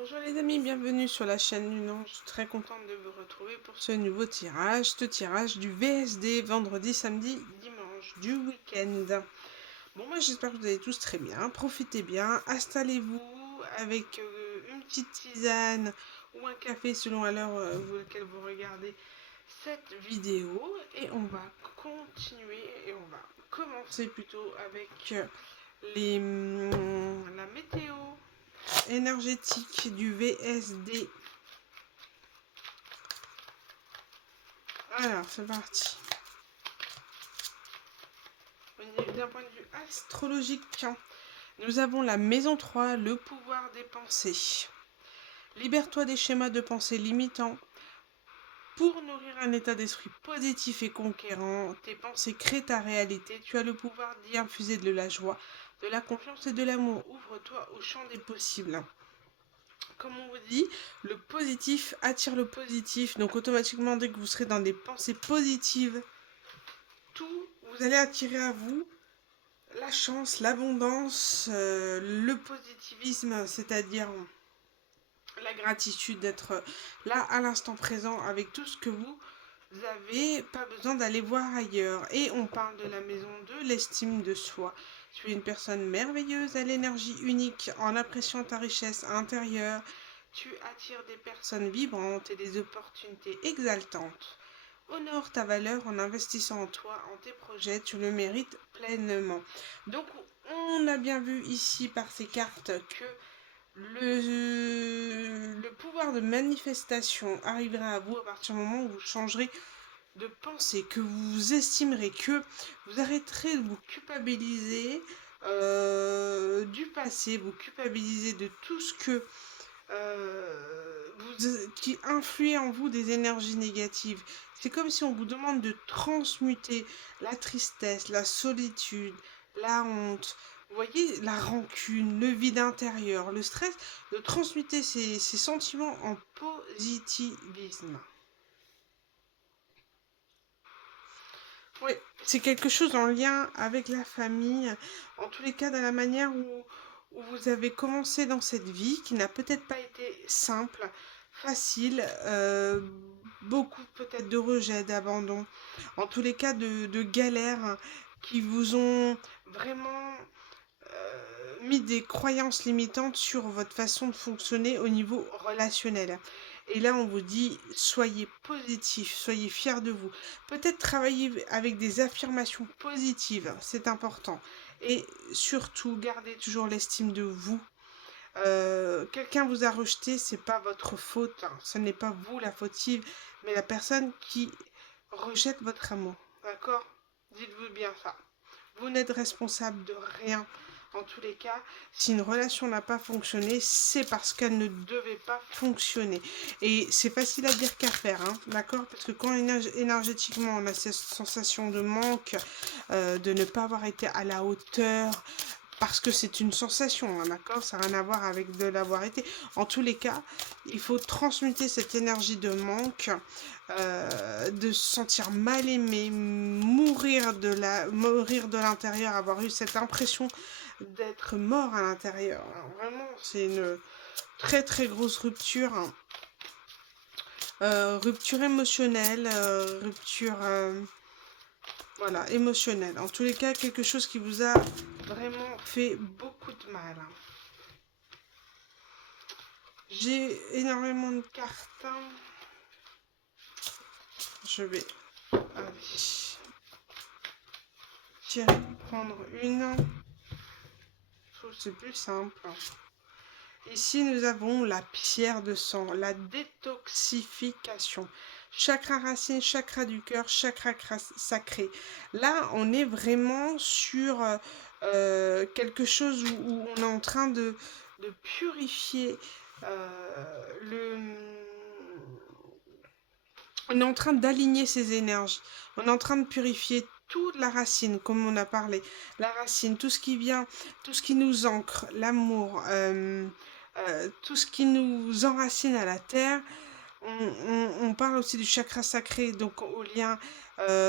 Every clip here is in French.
Bonjour les amis, bienvenue sur la chaîne Lunan. Je suis très contente de vous retrouver pour ce nouveau tirage, du VSD vendredi, samedi, dimanche, du week-end. Bon, moi j'espère que vous allez tous très bien, profitez bien, installez-vous avec une petite tisane ou un café selon à l'heure laquelle vous regardez cette vidéo et on va continuer et on va commencer plutôt avec la météo énergétique du VSD. Alors, c'est parti. D'un point de vue astrologique, nous avons la maison 3, le pouvoir des pensées. Libère-toi des schémas de pensée limitants. Pour nourrir un état d'esprit positif et conquérant, tes pensées créent ta réalité. Tu as le pouvoir d'y infuser de la joie, de la confiance et de l'amour. Ouvre-toi au champ des possibles. Comme on vous dit, le positif attire le positif. Donc automatiquement, dès que vous serez dans des pensées positives, vous allez attirer à vous la chance, l'abondance, le positivisme, c'est-à-dire la gratitude d'être là à l'instant présent avec tout ce que vous avez, pas besoin d'aller voir ailleurs. Et on parle de la maison de l'estime de soi. Tu es une personne merveilleuse à l'énergie unique en appréciant ta richesse intérieure. Tu attires des personnes vibrantes et des opportunités exaltantes. Honore ta valeur en investissant en toi, en tes projets, tu le mérites pleinement. Donc, on a bien vu ici par ces cartes que le pouvoir de manifestation arrivera à vous à partir du moment où vous changerez de pensée, que vous estimerez, que vous arrêterez de vous culpabiliser du passé, vous culpabiliser de tout ce que qui influent en vous des énergies négatives. C'est comme si on vous demande de transmuter la tristesse, la solitude, la honte, vous voyez, la rancune, le vide intérieur, le stress, de transmuter ces sentiments en positivisme. Oui, c'est quelque chose en lien avec la famille, en tous les cas dans la manière où vous avez commencé dans cette vie qui n'a peut-être pas été simple, facile, beaucoup peut-être de rejets, d'abandon, en tous les cas de galères qui vous ont vraiment mis des croyances limitantes sur votre façon de fonctionner au niveau relationnel. Et là, on vous dit, soyez positif, soyez fiers de vous. Peut-être travailler avec des affirmations positives, c'est important. Et surtout, gardez toujours l'estime de vous. Quelqu'un vous a rejeté, c'est pas votre faute, hein. Ce n'est pas vous la fautive, mais la personne qui rejette votre amour. D'accord? Dites-vous bien ça. Vous n'êtes responsable de rien. En tous les cas, si une relation n'a pas fonctionné, c'est parce qu'elle ne devait pas fonctionner. Et c'est facile à dire qu'à faire, hein, d'accord? Parce que quand énergétiquement on a cette sensation de manque, de ne pas avoir été à la hauteur, parce que c'est une sensation, hein, d'accord? Ça n'a rien à voir avec de l'avoir été. En tous les cas, il faut transmuter cette énergie de manque, de se sentir mal aimé, mourir de l'intérieur, avoir eu cette impression d'être mort à l'intérieur. Vraiment, c'est une très très grosse rupture, hein. Rupture émotionnelle, rupture voilà, émotionnelle. En tous les cas, quelque chose qui vous a vraiment fait beaucoup de mal. J'ai énormément de cartes. Je vais tirer, prendre une. Je trouve que c'est plus simple. Ici, nous avons la pierre de sang, la détoxification. Chakra racine, chakra du cœur, chakra sacré. Là, on est vraiment sur quelque chose où on est en train de purifier le... On est en train d'aligner ces énergies. On est en train de purifier toute la racine, comme on a parlé. La racine, tout ce qui vient, tout ce qui nous ancre, l'amour, tout ce qui nous enracine à la terre, On parle aussi du chakra sacré, donc au lien,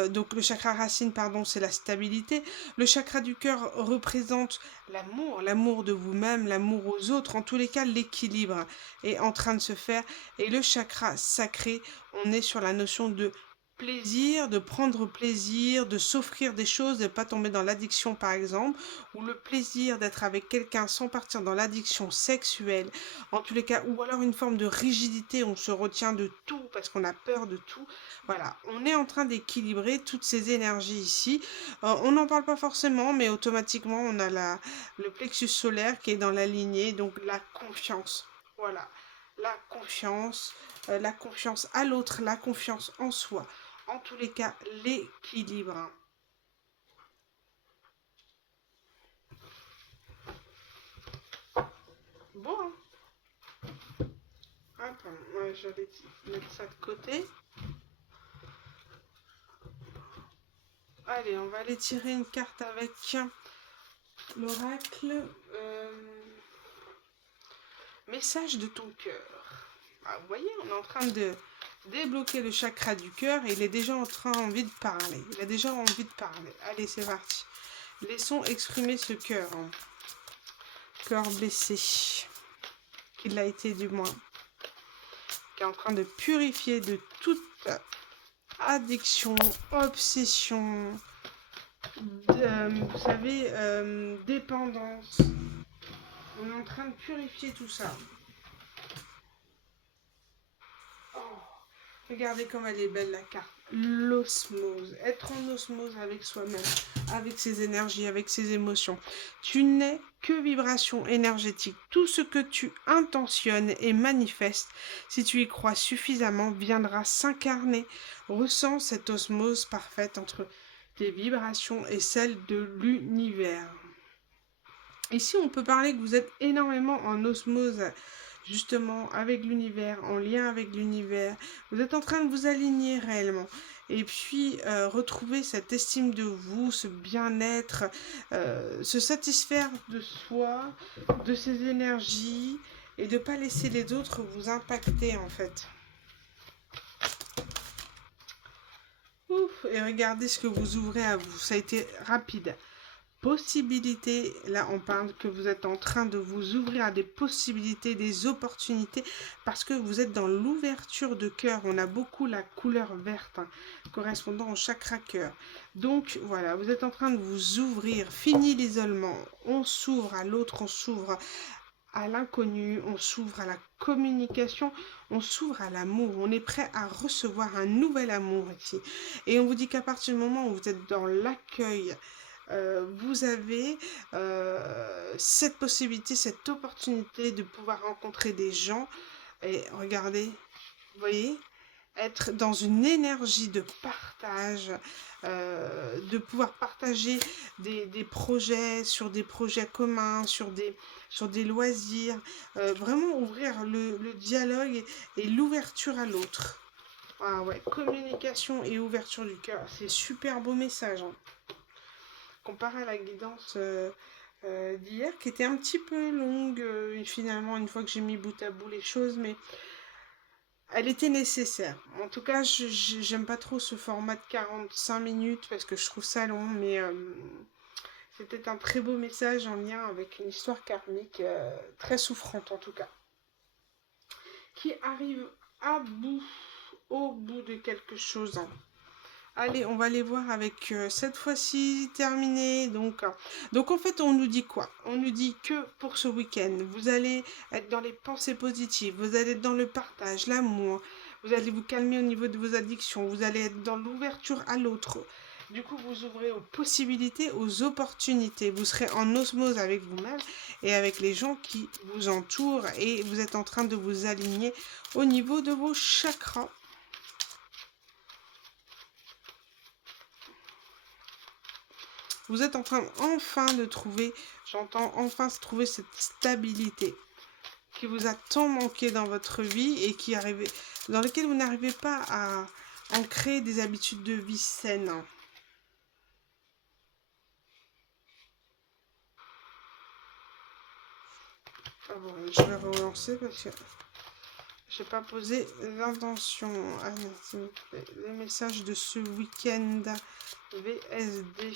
donc le chakra racine, pardon, c'est la stabilité. Le chakra du cœur représente l'amour, l'amour de vous-même, l'amour aux autres. En tous les cas, l'équilibre est en train de se faire. Et le chakra sacré, on est sur la notion de plaisir, de prendre plaisir, de s'offrir des choses, de ne pas tomber dans l'addiction par exemple, ou le plaisir d'être avec quelqu'un sans partir dans l'addiction sexuelle, en tous les cas, ou alors une forme de rigidité, on se retient de tout parce qu'on a peur de tout. Voilà, on est en train d'équilibrer toutes ces énergies ici. On n'en parle pas forcément, mais automatiquement on a le plexus solaire qui est dans la lignée, donc la confiance. Voilà, la confiance à l'autre, la confiance en soi. En tous les cas, l'équilibre. Bon, hein. Attends, je vais mettre ça de côté. Allez, on va aller tirer une carte avec l'oracle. Message de ton cœur. Ah, vous voyez, on est en train de débloquer le chakra du cœur et il est déjà envie de parler. Il a déjà envie de parler. Allez, c'est parti. Laissons exprimer ce cœur. Cœur blessé. Il l'a été du moins. Qui est en train de purifier de toute addiction, obsession, vous savez, dépendance. On est en train de purifier tout ça. Oh, regardez comme elle est belle la carte. L'osmose. Être en osmose avec soi-même, avec ses énergies, avec ses émotions. Tu n'es que vibration énergétique. Tout ce que tu intentionnes et manifestes, si tu y crois suffisamment, viendra s'incarner. Ressens cette osmose parfaite entre tes vibrations et celles de l'univers. Ici, on peut parler que vous êtes énormément en osmose, justement, avec l'univers, en lien avec l'univers. Vous êtes en train de vous aligner réellement. Et puis, retrouver cette estime de vous, ce bien-être, se satisfaire de soi, de ses énergies, et de ne pas laisser les autres vous impacter, en fait. Ouf, et regardez ce que vous ouvrez à vous. Ça a été rapide. Possibilités, là on parle que vous êtes en train de vous ouvrir à des possibilités, des opportunités, parce que vous êtes dans l'ouverture de cœur. On a beaucoup la couleur verte, hein, correspondant au chakra cœur. Donc voilà, vous êtes en train de vous ouvrir, fini l'isolement, on s'ouvre à l'autre, on s'ouvre à l'inconnu, on s'ouvre à la communication, on s'ouvre à l'amour, on est prêt à recevoir un nouvel amour ici. Et on vous dit qu'à partir du moment où vous êtes dans l'accueil, vous avez cette possibilité, cette opportunité de pouvoir rencontrer des gens. Et regardez, vous voyez, être dans une énergie de partage, de pouvoir partager des projets, sur des projets communs, sur des loisirs, vraiment ouvrir le dialogue et l'ouverture à l'autre. Ah ouais, communication et ouverture du cœur, c'est super beau message, hein. Comparé à la guidance d'hier, qui était un petit peu longue, finalement, une fois que j'ai mis bout à bout les choses, mais elle était nécessaire. En tout cas, j'aime pas trop ce format de 45 minutes, parce que je trouve ça long, mais c'était un très beau message en lien avec une histoire karmique très souffrante, en tout cas, qui arrive à bout, au bout de quelque chose, hein. Allez, on va aller voir avec cette fois-ci terminé. Donc en fait, on nous dit quoi? On nous dit que pour ce week-end, vous allez être dans les pensées positives, vous allez être dans le partage, l'amour, vous allez vous calmer au niveau de vos addictions, vous allez être dans l'ouverture à l'autre. Du coup, vous ouvrez aux possibilités, aux opportunités. Vous serez en osmose avec vous-même et avec les gens qui vous entourent et vous êtes en train de vous aligner au niveau de vos chakras. Vous êtes en train enfin de trouver, j'entends enfin se trouver cette stabilité qui vous a tant manqué dans votre vie et dans laquelle vous n'arrivez pas à ancrer des habitudes de vie saines. Ah bon, je vais relancer parce que j'ai pas posé l'intention. Allez, s'il vous plaît. Les messages de ce week-end VSD.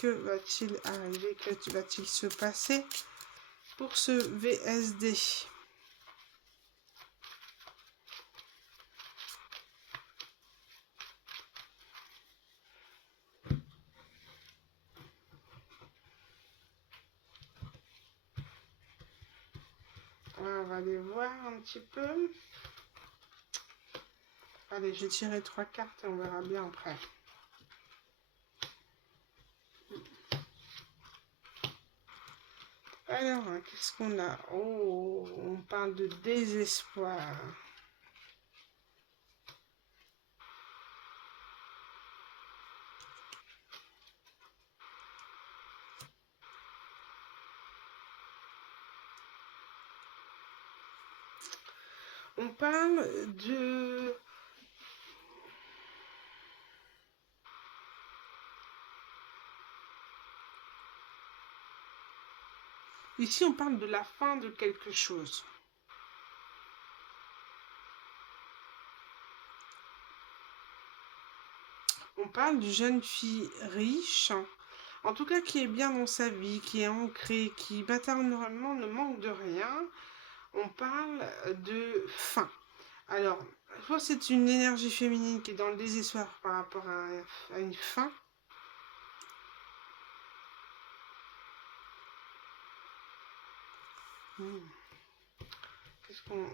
Que va-t-il arriver? Que va-t-il se passer pour ce VSD? On va aller voir un petit peu. Allez, j'ai tiré 3 cartes et on verra bien après. Alors, qu'est-ce qu'on a? Oh, on parle de désespoir. On parle de... Ici, on parle de la fin de quelque chose. On parle d'une jeune fille riche, en tout cas qui est bien dans sa vie, qui est ancrée, qui matériellement ne manque de rien. On parle de fin. Alors, soit c'est une énergie féminine qui est dans le désespoir par rapport à une fin.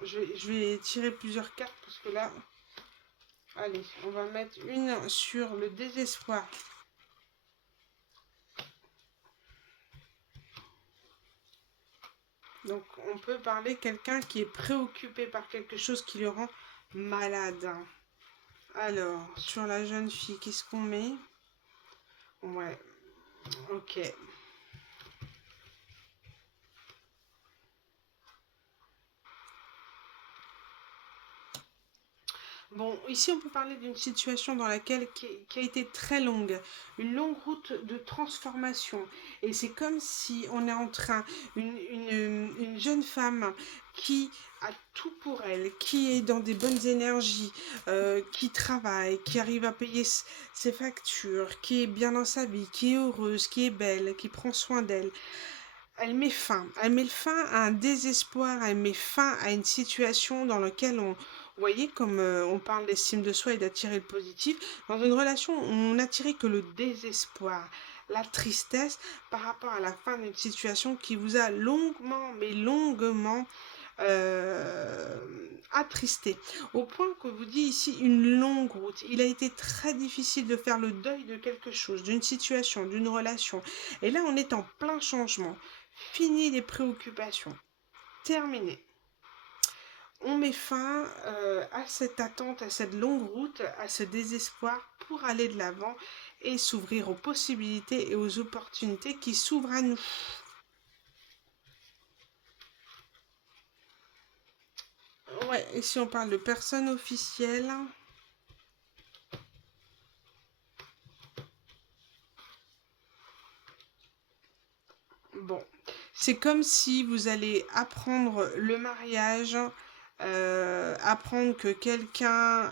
Je vais tirer plusieurs cartes parce que là... Allez, on va mettre une sur le désespoir. Donc, on peut parler de quelqu'un qui est préoccupé par quelque chose qui le rend malade. Alors, sur la jeune fille, qu'est-ce qu'on met? Ouais, ok. Bon, ici on peut parler d'une situation dans laquelle qui a été très longue, une longue route de transformation. Et c'est comme si on est en train, une jeune femme qui a tout pour elle, qui est dans des bonnes énergies, qui travaille, qui arrive à payer ses factures, qui est bien dans sa vie, qui est heureuse, qui est belle, qui prend soin d'elle. Elle met fin à un désespoir, elle met fin à une situation dans laquelle vous voyez, comme on parle d'estime de soi et d'attirer le positif, dans une relation, on n'attirait que le désespoir, la tristesse par rapport à la fin d'une situation qui vous a longuement, mais longuement attristé. Au point que vous dit ici une longue route. Il a été très difficile de faire le deuil de quelque chose, d'une situation, d'une relation. Et là, on est en plein changement. Fini les préoccupations. Terminé. On met fin à cette attente, à cette longue route, à ce désespoir pour aller de l'avant et s'ouvrir aux possibilités et aux opportunités qui s'ouvrent à nous. Ouais, ici on parle de personnes officielles. Bon, c'est comme si vous allez apprendre le mariage, apprendre que quelqu'un...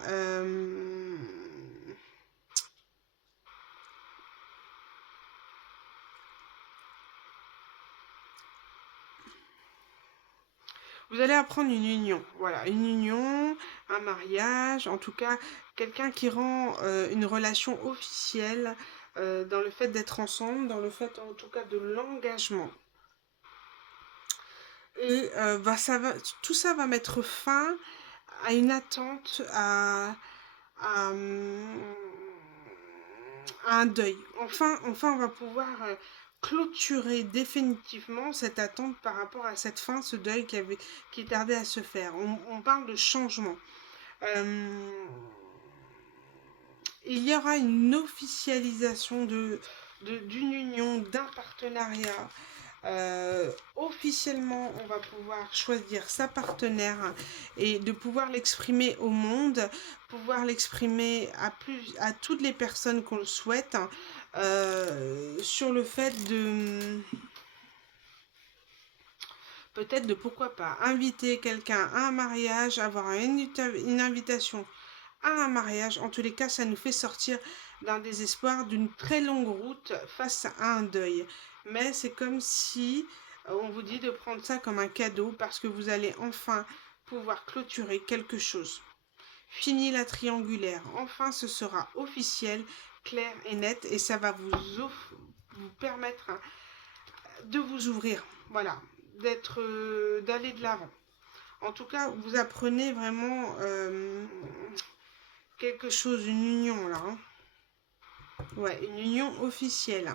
vous allez apprendre une union, voilà, une union, un mariage, en tout cas, quelqu'un qui rend une relation officielle dans le fait d'être ensemble, dans le fait en tout cas de l'engagement. Et tout ça va mettre fin à une attente, à, à un deuil. Enfin, on va pouvoir clôturer définitivement cette attente par rapport à cette fin, ce deuil qui tardait à se faire. On parle de changement. Il y aura une officialisation d'une union, d'un partenariat. Officiellement, on va pouvoir choisir sa partenaire et de pouvoir l'exprimer au monde, pouvoir l'exprimer à toutes les personnes qu'on le souhaite, sur le fait de peut-être de pourquoi pas inviter quelqu'un à un mariage, avoir une invitation à un mariage. En tous les cas, ça nous fait sortir d'un désespoir, d'une très longue route face à un deuil. Mais c'est comme si on vous dit de prendre ça comme un cadeau parce que vous allez enfin pouvoir clôturer quelque chose. Fini la triangulaire. Enfin, ce sera officiel, clair et net et ça va vous permettre de vous ouvrir. Voilà, d'aller de l'avant. En tout cas, vous apprenez vraiment quelque chose, une union là. Hein. Ouais, une union officielle.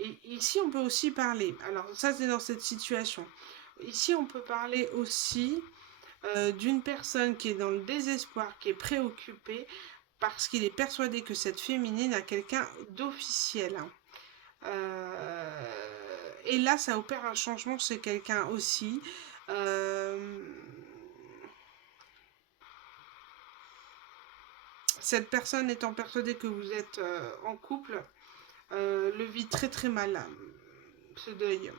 Et ici, on peut aussi parler. Alors, ça, c'est dans cette situation. Ici, on peut parler aussi d'une personne qui est dans le désespoir, qui est préoccupée parce qu'il est persuadé que cette féminine a quelqu'un d'officiel. Hein. Et là, ça opère un changement chez quelqu'un aussi. Euh, cette personne étant persuadée que vous êtes en couple, le vit très très mal, ce deuil.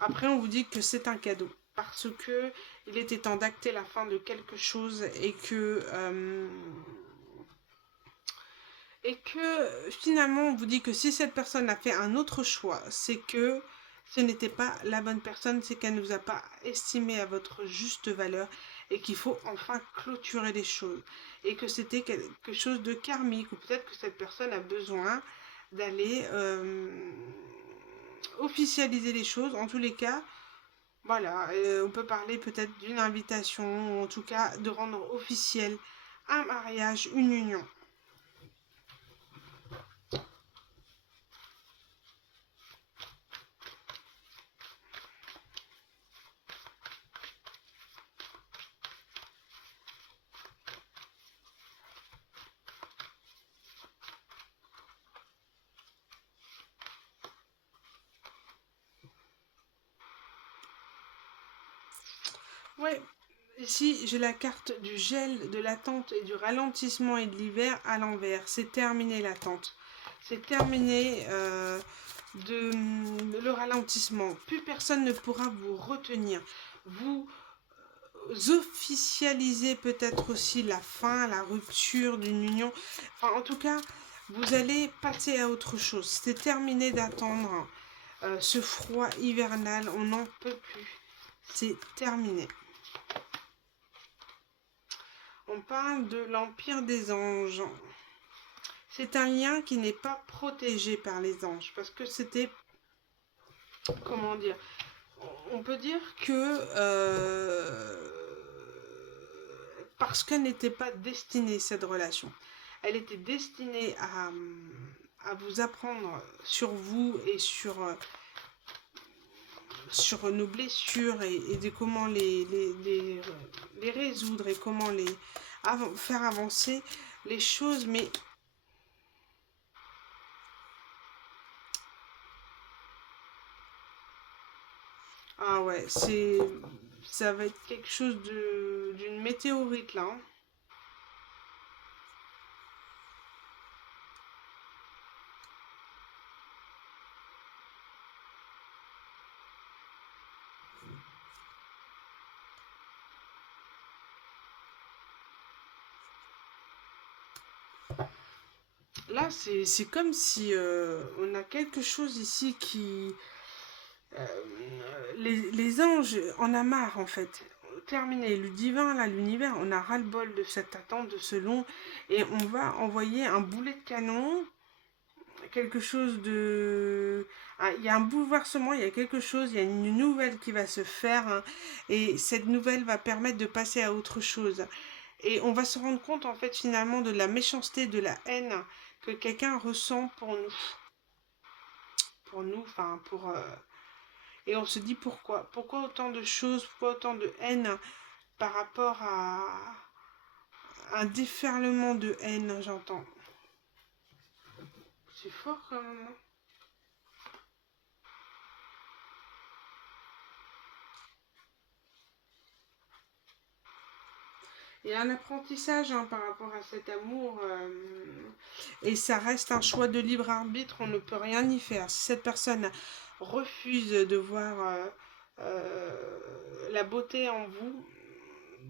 Après, on vous dit que c'est un cadeau parce que il était temps d'acter la fin de quelque chose et que finalement on vous dit que si cette personne a fait un autre choix, c'est que ce n'était pas la bonne personne, c'est qu'elle ne vous a pas estimé à votre juste valeur et qu'il faut enfin clôturer les choses et que c'était quelque chose de karmique ou peut-être que cette personne a besoin d'aller officialiser les choses. En tous les cas, voilà, on peut parler peut-être d'une invitation, ou en tout cas de rendre officiel un mariage, une union. Ouais, ici j'ai la carte du gel, de l'attente et du ralentissement et de l'hiver à l'envers. C'est terminé l'attente. C'est terminé le ralentissement. Plus personne ne pourra vous retenir. Vous officialisez peut-être aussi la fin, la rupture d'une union. Enfin, en tout cas, vous allez passer à autre chose. C'est terminé d'attendre ce froid hivernal. On n'en peut plus. C'est terminé. On parle de l'Empire des anges. C'est un lien qui n'est pas protégé par les anges parce que c'était, comment dire, on peut dire que parce qu'elle n'était pas destinée cette relation, elle était destinée à vous apprendre sur vous et sur nos blessures et de comment les résoudre et comment faire avancer les choses, mais ah ouais, ça va être quelque chose d'une météorite là. Hein. Là, c'est comme si on a quelque chose ici qui... les anges en a marre en fait. Terminé. Le divin, là, l'univers, on a ras-le-bol de cette attente, de ce long. Et on va envoyer un boulet de canon, quelque chose de... Il y a un bouleversement, il y a quelque chose, il y a une nouvelle qui va se faire. Hein, et cette nouvelle va permettre de passer à autre chose. Et on va se rendre compte, en fait, finalement, de la méchanceté, de la haine que quelqu'un ressent pour nous. Pour nous, enfin, pour... Et on se dit pourquoi. Pourquoi autant de choses, pourquoi autant de haine par rapport à un déferlement de haine, j'entends. C'est fort quand même. Il y a un apprentissage par rapport à cet amour. Et ça reste un choix de libre arbitre, on ne peut rien y faire. Si cette personne refuse de voir la beauté en vous,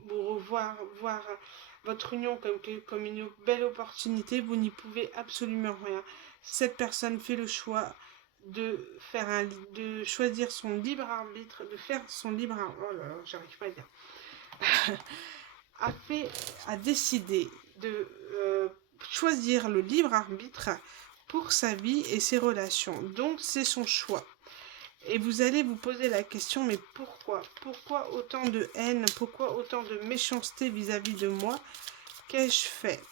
vous voir votre union comme une belle opportunité, vous n'y pouvez absolument rien. Cette personne fait le choix de choisir son libre arbitre, de faire son libre arbitre. Oh là là, j'arrive pas à dire. a décidé de choisir le libre arbitre pour sa vie et ses relations. Donc c'est son choix. Et vous allez vous poser la question, mais pourquoi? Pourquoi autant de haine? Pourquoi autant de méchanceté vis-à-vis de moi? Qu'ai-je fait?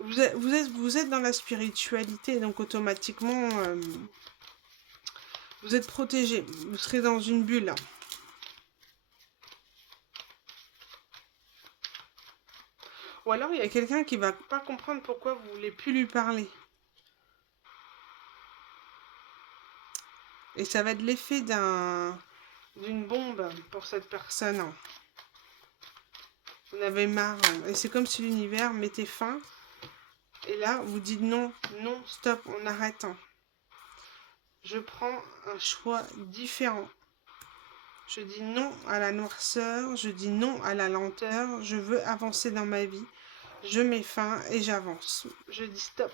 Vous êtes dans la spiritualité, donc automatiquement, vous êtes protégé. Vous serez dans une bulle. Ou alors, il y a quelqu'un qui va pas comprendre pourquoi vous voulez plus lui parler. Et ça va être l'effet d'une bombe pour cette personne. Vous en avez marre. Et c'est comme si l'univers mettait fin. Et là, vous dites non, non, stop, on arrête. Je prends un choix différent. Je dis non à la noirceur, je dis non à la lenteur, je veux avancer dans ma vie. Je mets fin et j'avance. Je dis stop.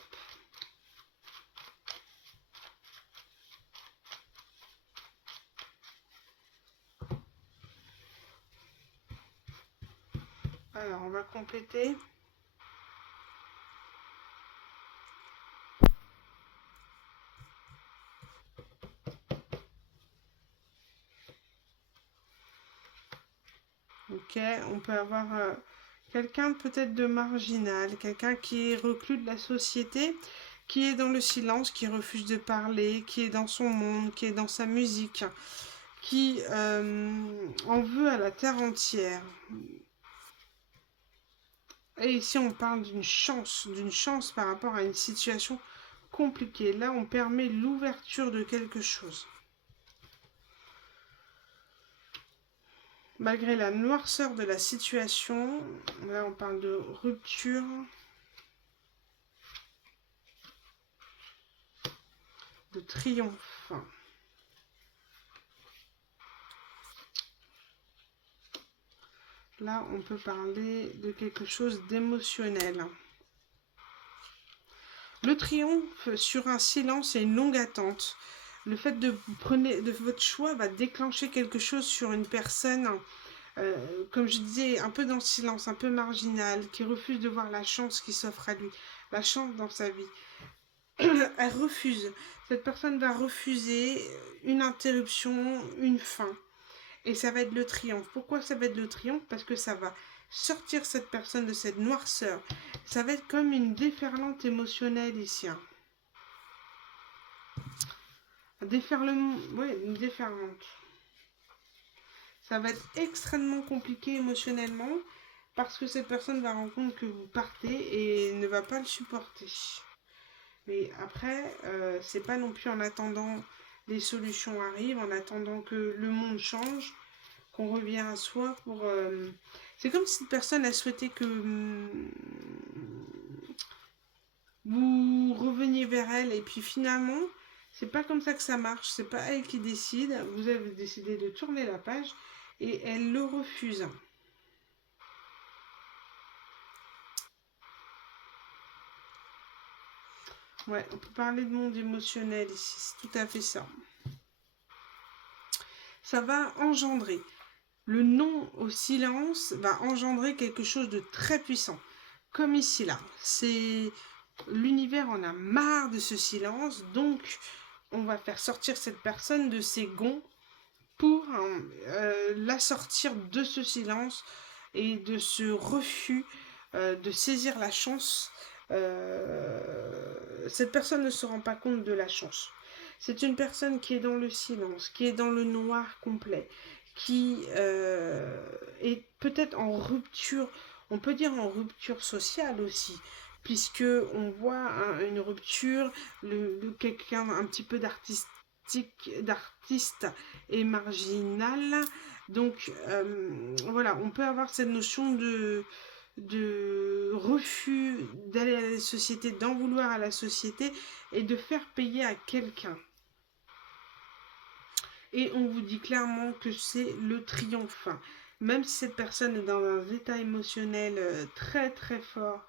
Alors, on va compléter. Ok, on peut avoir quelqu'un peut-être de marginal, quelqu'un qui est reclus de la société, qui est dans le silence, qui refuse de parler, qui est dans son monde, qui est dans sa musique, qui en veut à la terre entière. Et ici, on parle d'une chance par rapport à une situation compliquée. Là, on permet l'ouverture de quelque chose. Malgré la noirceur de la situation, là, on parle de rupture. De triomphe. Là, on peut parler de quelque chose d'émotionnel. Le triomphe sur un silence et une longue attente. Le fait de votre choix va déclencher quelque chose sur une personne, comme je disais, un peu dans le silence, un peu marginal, qui refuse de voir la chance qui s'offre à lui, la chance dans sa vie. Elle refuse. Cette personne va refuser une interruption, une fin. Et ça va être le triomphe. Pourquoi ça va être le triomphe? Parce que ça va sortir cette personne de cette noirceur. Ça va être comme une déferlante émotionnelle ici. Un déferlement, ouais, une déferlante. Ça va être extrêmement compliqué émotionnellement parce que cette personne va rendre compte que vous partez et ne va pas le supporter. Mais après, c'est pas non plus en attendant les solutions arrivent, en attendant que le monde change, qu'on revient à soi pour... C'est comme si cette personne a souhaité que vous reveniez vers elle et puis finalement, c'est pas comme ça que ça marche, c'est pas elle qui décide, vous avez décidé de tourner la page et elle le refuse. Ouais, on peut parler de monde émotionnel ici, c'est tout à fait ça. Ça va engendrer. Le non au silence va engendrer quelque chose de très puissant. Comme ici, là. C'est... L'univers en a marre de ce silence, donc on va faire sortir cette personne de ses gonds pour la sortir de ce silence et de ce refus de saisir la chance. Cette personne ne se rend pas compte de la chance. C'est une personne qui est dans le silence, qui est dans le noir complet, qui est peut-être en rupture, on peut dire en rupture sociale aussi, puisque on voit une rupture, quelqu'un un petit peu d'artiste et marginal. Donc voilà, on peut avoir cette notion de refus d'aller à la société, d'en vouloir à la société et de faire payer à quelqu'un. Et on vous dit clairement que c'est le triomphe. Même si cette personne est dans un état émotionnel très très fort,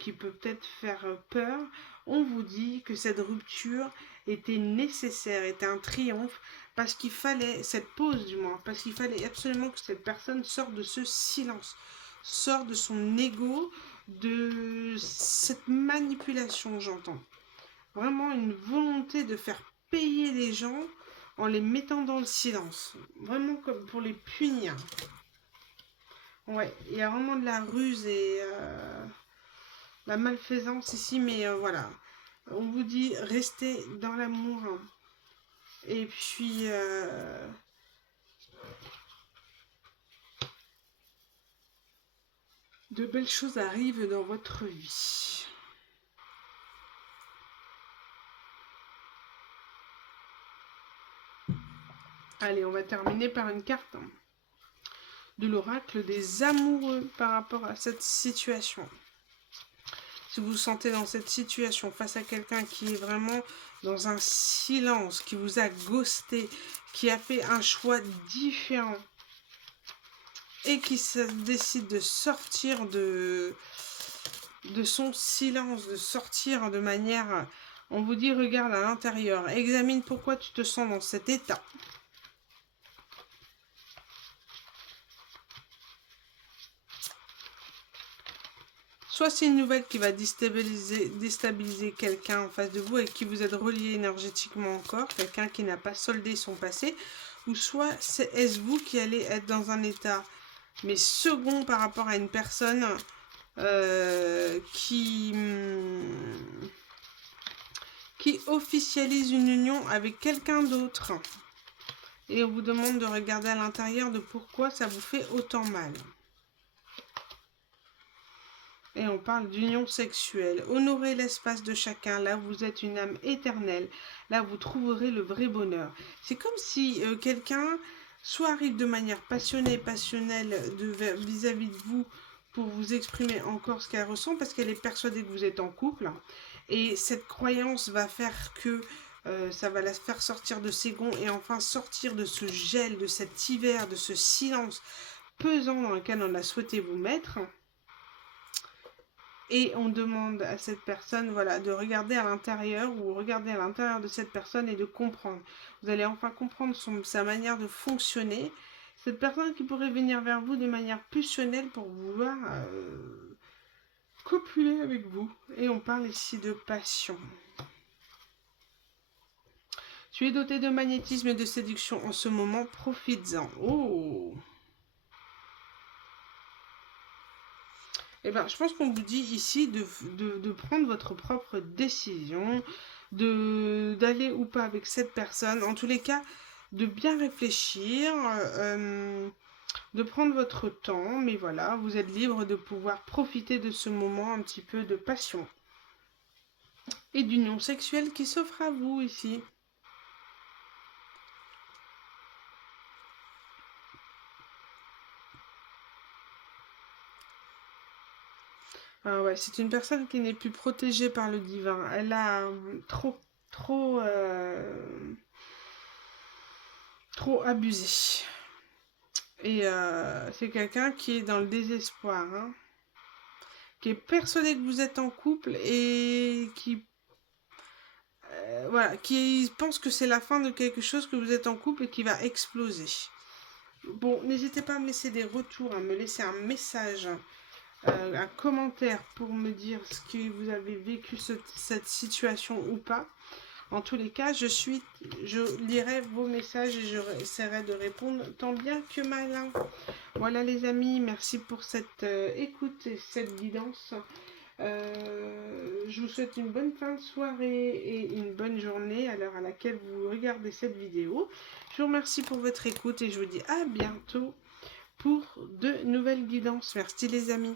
qui peut peut-être faire peur, on vous dit que cette rupture était nécessaire, était un triomphe, parce qu'il fallait, cette pause du moins, parce qu'il fallait absolument que cette personne sorte de ce silence, sorte de son ego, de cette manipulation, j'entends. Vraiment une volonté de faire payer les gens en les mettant dans le silence. Vraiment comme pour les punir. Ouais, il y a vraiment de la ruse et la malfaisance ici, mais voilà. On vous dit restez dans l'amour. Et puis de belles choses arrivent dans votre vie. Allez, on va terminer par une carte de l'oracle des amoureux par rapport à cette situation. Si vous vous sentez dans cette situation face à quelqu'un qui est vraiment dans un silence, qui vous a ghosté, qui a fait un choix différent et qui décide de sortir de son silence, de sortir de manière... On vous dit, regarde à l'intérieur, examine pourquoi tu te sens dans cet état. Soit c'est une nouvelle qui va déstabiliser quelqu'un en face de vous et qui vous êtes relié énergétiquement encore, quelqu'un qui n'a pas soldé son passé, ou soit est-ce vous qui allez être dans un état, mais second par rapport à une personne qui officialise une union avec quelqu'un d'autre. Et on vous demande de regarder à l'intérieur de pourquoi ça vous fait autant mal. Et on parle d'union sexuelle. Honorez l'espace de chacun. Là, vous êtes une âme éternelle. Là, vous trouverez le vrai bonheur. C'est comme si quelqu'un soit arrive de manière passionnelle vis-à-vis de vous pour vous exprimer encore ce qu'elle ressent parce qu'elle est persuadée que vous êtes en couple. Et cette croyance va faire que ça va la faire sortir de ses gonds et enfin sortir de ce gel, de cet hiver, de ce silence pesant dans lequel on a souhaité vous mettre. Et on demande à cette personne, voilà, de regarder à l'intérieur ou regarder à l'intérieur de cette personne et de comprendre. Vous allez enfin comprendre sa manière de fonctionner. Cette personne qui pourrait venir vers vous de manière pulsionnelle pour vouloir copuler avec vous. Et on parle ici de passion. Tu es doté de magnétisme et de séduction en ce moment, profites-en. Oh! Eh bien, je pense qu'on vous dit ici de prendre votre propre décision, d'aller ou pas avec cette personne. En tous les cas, de bien réfléchir, de prendre votre temps. Mais voilà, vous êtes libre de pouvoir profiter de ce moment un petit peu de passion et d'union sexuelle qui s'offre à vous ici. Ah ouais, c'est une personne qui n'est plus protégée par le divin. Elle a trop abusé. Et c'est quelqu'un qui est dans le désespoir, hein, qui est persuadé que vous êtes en couple et qui voilà, qui pense que c'est la fin de quelque chose, que vous êtes en couple et qui va exploser. Bon, n'hésitez pas à me laisser des retours, à me laisser un message, un commentaire pour me dire ce que vous avez vécu cette situation ou pas. En tous les cas, je lirai vos messages et j'essaierai de répondre tant bien que mal. Voilà les amis, merci pour cette écoute et cette guidance. Je vous souhaite une bonne fin de soirée et une bonne journée à l'heure à laquelle vous regardez cette vidéo. Je vous remercie pour votre écoute et je vous dis à bientôt pour de nouvelles guidances. Merci les amis.